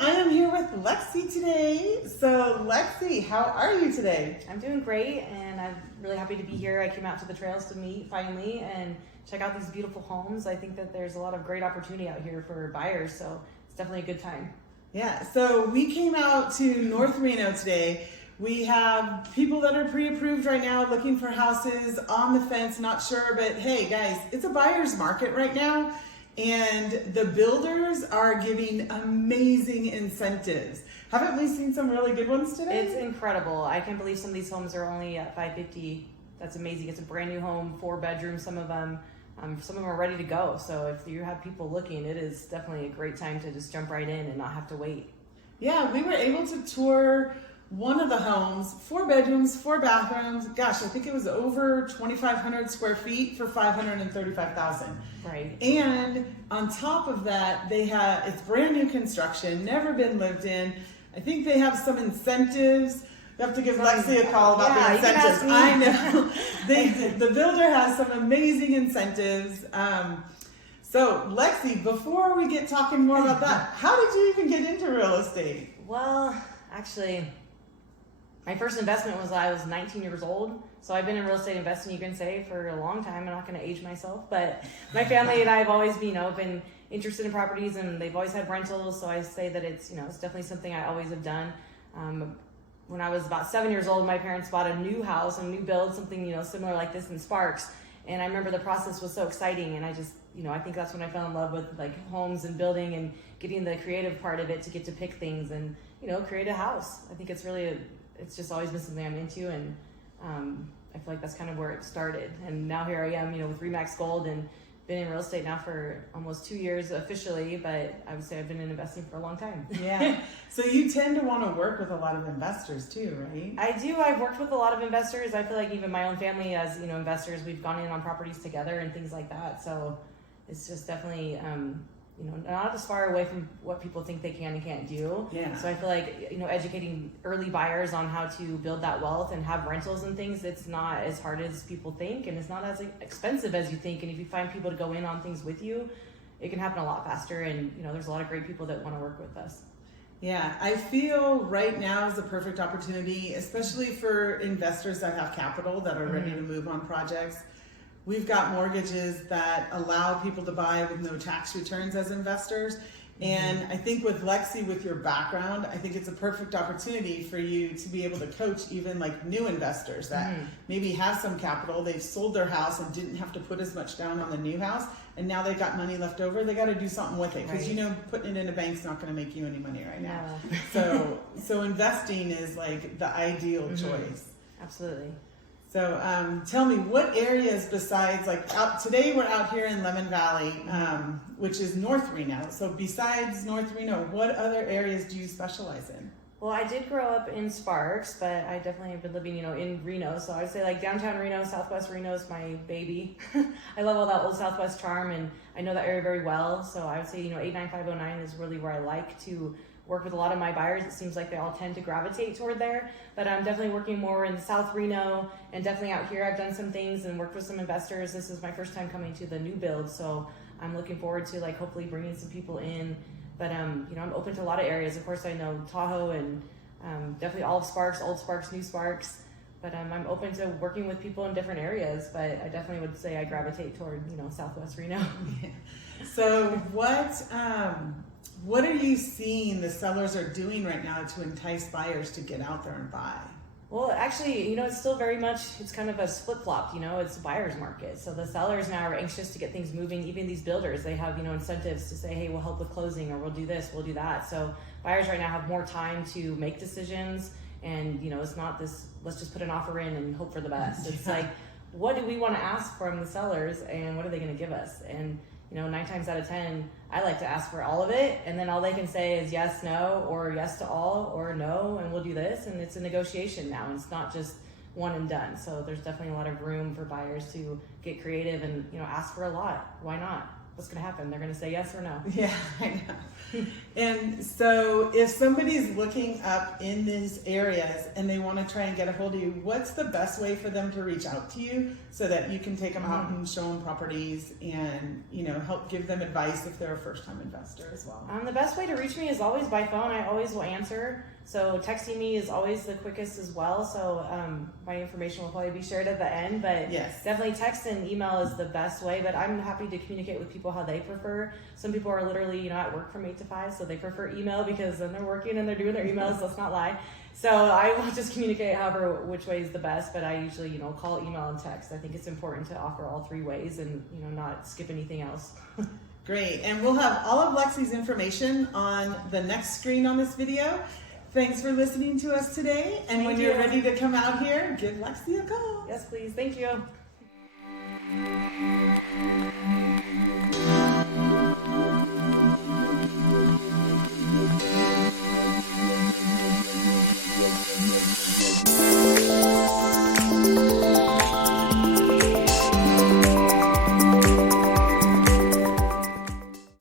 I am here with Lexie today. So Lexie, how are you today? I'm doing great, and I'm really happy to be here. I came out to the trails to meet finally and check out these beautiful homes. I think that there's a lot of great opportunity out here for buyers, so it's definitely a good time. Yeah, so we came out to North Reno today. We have people that are pre-approved right now looking for houses, on the fence, not sure, but hey guys, it's a buyer's market right now. And the builders are giving amazing incentives. Haven't we seen some really good ones today? It's incredible. I can't believe some of these homes are only at $550. That's amazing. It's a brand new home, 4 bedrooms, some of them are ready to go. So if you have people looking, it is definitely a great time to just jump right in and not have to wait. Yeah, we were able to tour one of the homes, 4 bedrooms, 4 bathrooms. Gosh, I think it was over 2,500 square feet for $535,000. Right. And on top of that, it's brand new construction, never been lived in. I think they have some incentives. You have to give Lexie a call about the incentives. I know. The builder has some amazing incentives. So Lexie, before we get talking more about that, how did you even get into real estate? Well, actually, my first investment was I was 19 years old. So I've been in real estate investing, you can say, for a long time. I'm not going to age myself, but my family and I have always been interested in properties, and they've always had rentals. So I say that it's definitely something I always have done. When I was about 7 years old, my parents bought a new house, a new build, something, similar like this in Sparks. And I remember the process was so exciting. And I just, I think that's when I fell in love with like homes and building and getting the creative part of it to get to pick things and, create a house. I think it's really, it's just always been something I'm into. And I feel like that's kind of where it started. And now here I am, with Remax Gold, and been in real estate now for almost 2 years officially, but I would say I've been in investing for a long time. Yeah. So you tend to want to work with a lot of investors too, right? I do. I've worked with a lot of investors. I feel like even my own family as, investors, we've gone in on properties together and things like that. So it's just definitely, not as far away from what people think they can and can't do. Yeah. So I feel like, educating early buyers on how to build that wealth and have rentals and things, it's not as hard as people think, and it's not as expensive as you think. And if you find people to go in on things with you, it can happen a lot faster. And, there's a lot of great people that want to work with us. Yeah, I feel right now is a perfect opportunity, especially for investors that have capital that are ready to move on projects. We've got mortgages that allow people to buy with no tax returns as investors. And I think with Lexie, with your background, I think it's a perfect opportunity for you to be able to coach even like new investors that maybe have some capital. They've sold their house and didn't have to put as much down on the new house. And now they've got money left over. They got to do something with it because, putting it in a bank's not going to make you any money right now. No. So investing is like the ideal choice. Absolutely. So tell me, what areas besides, today we're out here in Lemon Valley, which is North Reno. So besides North Reno, what other areas do you specialize in? Well, I did grow up in Sparks, but I definitely have been living, in Reno. So I'd say downtown Reno, Southwest Reno is my baby. I love all that old Southwest charm, and I know that area very well. So I would say, 89509 is really where I like to work with a lot of my buyers. It seems like they all tend to gravitate toward there, but I'm definitely working more in South Reno, and definitely out here I've done some things and worked with some investors. This is my first time coming to the new build, so I'm looking forward to hopefully bringing some people in. But I'm open to a lot of areas. Of course, I know Tahoe and definitely all of Sparks, old Sparks, new Sparks. But I'm open to working with people in different areas. But I definitely would say I gravitate toward Southwest Reno. Yeah. So what are you seeing the sellers are doing right now to entice buyers to get out there and buy? Well, actually, it's still very much, it's kind of a flip-flop, it's a buyer's market. So the sellers now are anxious to get things moving. Even these builders, they have, incentives to say, hey, we'll help with closing, or we'll do this, we'll do that. So buyers right now have more time to make decisions. And, it's not this, let's just put an offer in and hope for the best. It's like, what do we want to ask from the sellers, and what are they going to give us? And 9 times out of 10, I like to ask for all of it, and then all they can say is yes, no, or yes to all, or no, and we'll do this. And it's a negotiation now. It's not just one and done. So there's definitely a lot of room for buyers to get creative and ask for a lot. Why not? what's going to happen. They're going to say yes or no. Yeah, I know. And so if somebody's looking up in these areas and they want to try and get a hold of you, what's the best way for them to reach out to you so that you can take them out and show them properties and, you know, help give them advice if they're a first-time investor as well? The best way to reach me is always by phone. I always will answer. So texting me is always the quickest as well. So my information will probably be shared at the end, but yes, definitely text and email is the best way. But I'm happy to communicate with people how they prefer. Some people are literally, you know, at work from 8 to 5, so they prefer email because then they're working and they're doing their emails. Let's not lie. So I will just communicate however which way is the best. But I usually, you know, call, email, and text. I think it's important to offer all three ways and, you know, not skip anything else. Great. And we'll have all of Lexie's information on the next screen on this video. Thanks for listening to us today. And when you're ready to come out here, give Lexie a call. Yes, please. Thank you.